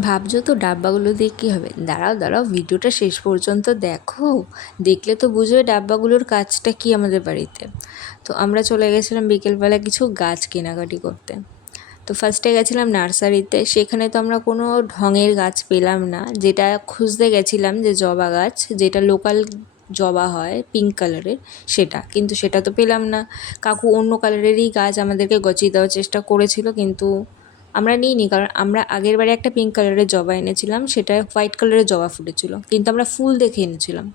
ভাবছ তো ডাব্বাগুলো দিয়ে কী হবে? দাঁড়াও দাঁড়াও, ভিডিওটা শেষ পর্যন্ত দেখো। দেখলে তো বুঝবে ডাব্বাগুলোর কাজটা কি আমাদের বাড়িতে। তো আমরা চলে গেছিলাম বিকেলবেলা কিছু গাছ কেনাকাটি করতে। তো ফার্স্টে গেছিলাম নার্সারিতে। সেখানে তো আমরা কোনো ঢঙের গাছ পেলাম না। যেটা খুঁজতে গেছিলাম যে জবা গাছ, যেটা লোকাল জবা হয় পিঙ্ক কালারের সেটা। কিন্তু সেটা তো পেলাম না। কাকু অন্য কালারেরই গাছ আমাদেরকে গছিয়ে দেওয়ার চেষ্টা করেছিল, কিন্তু আমরা নিইনি, কারণ আমরা আগের বারে একটা পিঙ্ক কালারের জবা এনেছিলাম, সেটা হোয়াইট কালারের জবা ফুটেছিল, কিন্তু আমরা ফুল দেখে এনেছিলাম।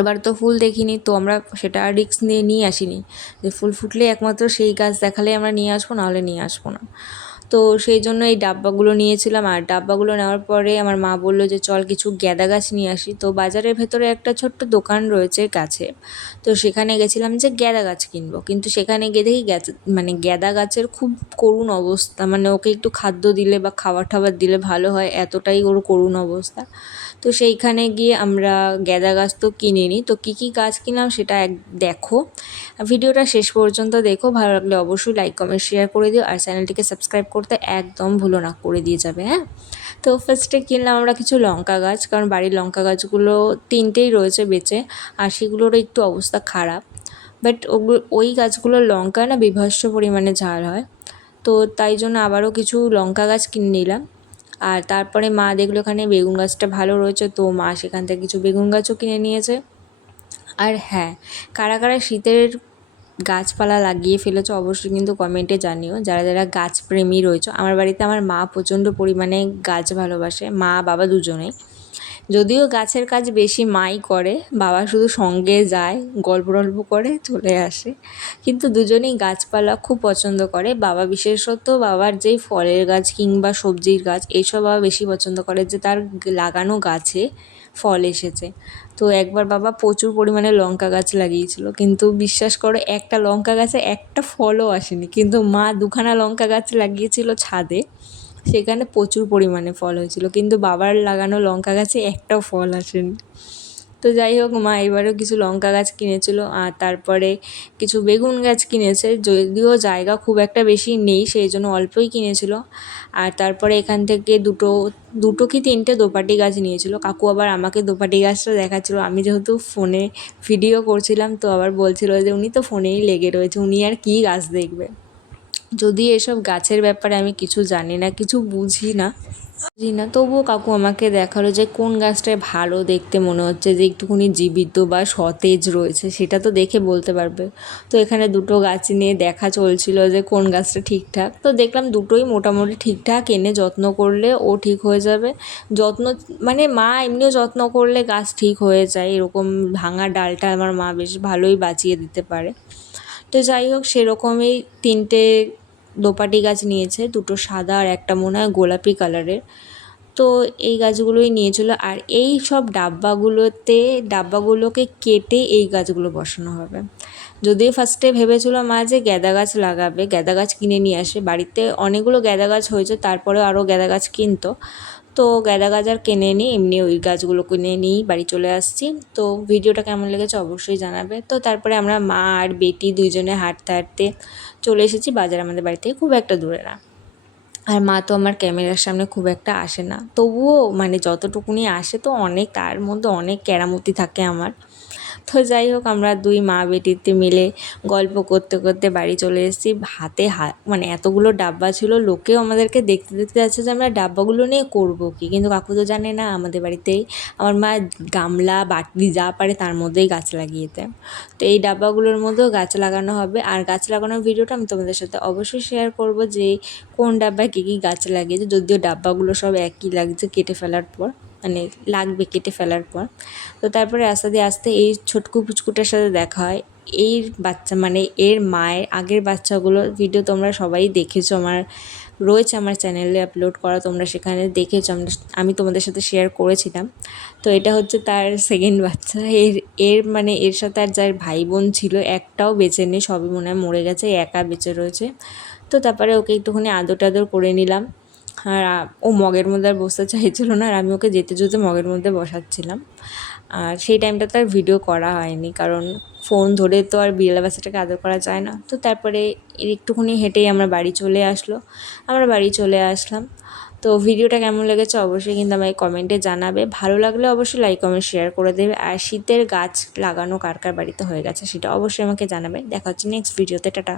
এবার তো ফুল দেখিনি, তো আমরা সেটা রিক্স নিয়ে নিয়ে আসিনি। যে ফুল ফুটলে একমাত্র সেই গাছ দেখালে আমরা নিয়ে আসব, নাহলে নিয়ে আসব না। তো সেই জন্য এই ডাব্বাগুলো নিয়েছিলাম। আর ডাব্বাগুলো নেওয়ার পরে আমার মা বলল যে, চল কিছু গ্যাদা গাছ নিয়ে আসি। তো বাজারের ভেতরে একটা ছোট্ট দোকান রয়েছে গাছে তো সেখানে গেছিলাম যে, গ্যাদা গাছ কিনবো। কিন্তু সেখানে গিয়ে দেখি মানে গ্যাদা গাছের খুব করুণ অবস্থা। মানে ওকে একটু খাদ্য দিলে বা খাবার টাবার দিলে ভালো হয়, এতটাই ওর করুণ অবস্থা। তো সেইখানে গিয়ে আমরা গ্যাদা গাছ তো কিনিনি। তো কী কী গাছ কিনলাম সেটা এক, দেখো। ভিডিওটা শেষ পর্যন্ত দেখো, ভালো লাগলে অবশ্যই লাইক কমেন্ট শেয়ার করে দিও আর চ্যানেলটিকে সাবস্ক্রাইব করতে একদম ভুলো না, করে দিয়ে যাবে হ্যাঁ? তো ফার্স্টে কিনলাম আমরা কিছু লঙ্কা গাছ, কারণ বাড়ির লঙ্কা গাছগুলো তিনটেই রয়েছে বেঁচে, আর সেগুলোরও একটু অবস্থা খারাপ। বাট ওগুলো, ওই গাছগুলোর লঙ্কা না বিভৎস পরিমাণে ঝাল হয়। তো তাই জন্য আবারও কিছু লঙ্কা গাছ কিনে নিলাম। আর তারপরে মা দেখল এখানে বেগুন গাছটা ভালো রয়েছে, তো মা সেখান থেকে কিছু বেগুন গাছও কিনে নিয়েছে। আর হ্যাঁ কারা কারা শীতের গাছপালা লাগিয়ে ফেলেছো, অবশ্যই কিন্তু কমেন্টে জানিও। যারা যারা গাছপ্রেমী রয়েছে, আমার বাড়িতে আমার মা প্রচণ্ড পরিমাণে গাছ ভালোবাসে, মা, বাবা দুজনেই। যদিও গাছের কাজ বেশি মাই করে, বাবা শুধু সঙ্গে যায়, গল্প টল্প করে, চলে আসে। কিন্তু দুজনেই গাছপালা খুব পছন্দ করে। বাবা বিশেষত বাবার যেই ফলের গাছ কিংবা সবজির গাছ, এইসব বাবা বেশি পছন্দ করে যে তার লাগানো গাছে। ফল এসেছে। তো একবার বাবা প্রচুর পরিমাণে লঙ্কা গাছ লাগিয়েছিল। কিন্তু বিশ্বাস করো, একটা লঙ্কা গাছে একটা ফলও আসেনি। কিন্তু মা দুখানা লঙ্কা গাছ লাগিয়েছিল ছাদে। সেখানে প্রচুর পরিমাণে ফল হয়েছিল। কিন্তু বাবার লাগানো লঙ্কা গাছে একটাও ফল আসেনি। তো যাই হোক, মা এবারেও কিছু লঙ্কা গাছ কিনেছিল আর তারপরে কিছু বেগুন গাছ কিনেছে। যদিও জায়গা খুব একটা বেশি নেই, সেই জন্য অল্পই কিনেছিল। আর তারপরে এখান থেকে দুটো দুটো কি তিনটে দোপাটি গাছ নিয়েছিল। কাকু আবার আমাকে দোপাটি গাছটা দেখাচ্ছিল। আমি যেহেতু ফোনে ভিডিও করছিলাম, তো আবার বলছিল যে উনি তো ফোনেই লেগে রয়েছে, উনি আর কী গাছ দেখবে? যদি এসব গাছের ব্যাপারে আমি কিছু জানি না, কিছু বুঝি না বুঝি না, তবুও কাকু আমাকে দেখাল যে কোন গাছটায় ভালো দেখতে মনে হচ্ছে, যে একটুখানি জীবিত বা সতেজ রয়েছে, সেটা তো দেখে বলতে পারবে। তো এখানে দুটো গাছ নিয়ে দেখা চলছিল যে কোন গাছটা ঠিকঠাক। তো দেখলাম দুটোই মোটামুটি ঠিকঠাক, এনে যত্ন করলে ও ঠিক হয়ে যাবে। যত্ন মানে মা এমনিও যত্ন করলে গাছ ঠিক হয়ে যায়, এরকম ভাঙা ডালটা আমার মা বেশ ভালোই বাঁচিয়ে দিতে পারে। তো যাই হোক, সেরকমই তিনটে দোপাটি গাছ নিয়েছে, দুটো সাদা আর একটা মনে হয় গোলাপি কালারের। তো এই গাছগুলোই নিয়েছিল আর এই সব ডাব্বাগুলোতে, ডাব্বাগুলোকে কেটে এই গাছগুলো বসানো হবে। যদিও ফার্স্টে ভেবেছিল মা যে গ্যাদা গাছ লাগাবে গ্যাদা গাছ কিনে নিয়ে আসে। বাড়িতে অনেকগুলো গ্যাদা গাছ হয়েছে তারপরে আরও গ্যাদা গাছ কিনতো। তো গাঁদা গাছ আর কেনে নিই এমনি ওই গাছগুলো কিনে নিই বাড়ি চলে আসছি। তো ভিডিওটা কেমন লেগেছে অবশ্যই জানাবে। তো তারপরে আমরা মা আর বেটি দুইজনে হাঁটতে হাঁটতে চলে এসেছি বাজার আমাদের বাড়ি থেকে খুব একটা দূরে না। আর মা তো আমার ক্যামেরার সামনে খুব একটা আসে না। তবুও মানে যতটুকুনি আসে তো অনেক, তার মধ্যে অনেক কেরামতি থাকে আমার। তো যাই হোক, আমরা দুই মা বেটিতে মিলে গল্প করতে করতে বাড়ি চলে এসেছি। হাতে মানে এতগুলো ডাব্বা ছিল, লোকেও আমাদেরকে দেখতে দেখতে যাচ্ছে যে আমরা ডাব্বাগুলো নিয়ে করব কি। কিন্তু কাকু তো জানে না, আমাদের বাড়িতেই আমার মা গামলা, বাটি যা পারে তার মধ্যেই গাছ লাগিয়ে দেয়। তো এই ডাব্বাগুলোর মধ্যেও গাছ লাগানো হবে। আর গাছ লাগানোর ভিডিওটা আমি তোমাদের সাথে অবশ্যই শেয়ার করব যে কোন ডাব্বায় কী কী গাছ লাগিয়েছে, যদিও ডাব্বাগুলো সব একই লাগছে কেটে ফেলার পর। মানে লাগবে কেটে ফেলার পর। তো তারপরে আস্তে দিয়ে আস্তে এই ছোটকু পুচকুটার সাথে দেখা হয়। এই বাচ্চা মানে এর মায়ের আগের বাচ্চাগুলো ভিডিও তোমরা সবাই দেখেছ আমার, রয়েছে আমার চ্যানেলে আপলোড করা, তোমরা সেখানে দেখেছ। আমরা, আমি তোমাদের সাথে শেয়ার করেছিলাম। তো এটা হচ্ছে তার সেকেন্ড বাচ্চা। এর এর মানে এর সাথে আর যার ভাই বোন ছিল একটাও বেঁচে নেই, সবই মনে হয় মরে গেছে, একা বেঁচে রয়েছে। তো তারপরে ওকে একটুখানি আদর টাদর করে নিলাম। আর ও মগের মধ্যে আর বসতে চাইছিলো না আর আমি ওকে যেতে যেতে মগের মধ্যে বসাচ্ছিলাম। আর সেই টাইমটা তো আর ভিডিও করা হয়নি, কারণ ফোন ধরে তো আর বিড়াল বাচ্চাটাকে আদর করা যায় না। তো তারপরে একটুখানি হেঁটেই আমরা বাড়ি চলে আসলো। আমরা বাড়ি চলে আসলাম। তো ভিডিওটা কেমন লেগেছে অবশ্যই কিন্তু আমাকে কমেন্টে জানাবে। ভালো লাগলে অবশ্যই লাইক কমেন্ট শেয়ার করে দেবে। আর শীতের গাছ লাগানো কার কার বাড়িতে হয়ে গেছে সেটা অবশ্যই আমাকে জানাবে। দেখা হচ্ছে নেক্সট ভিডিওতে টাটা।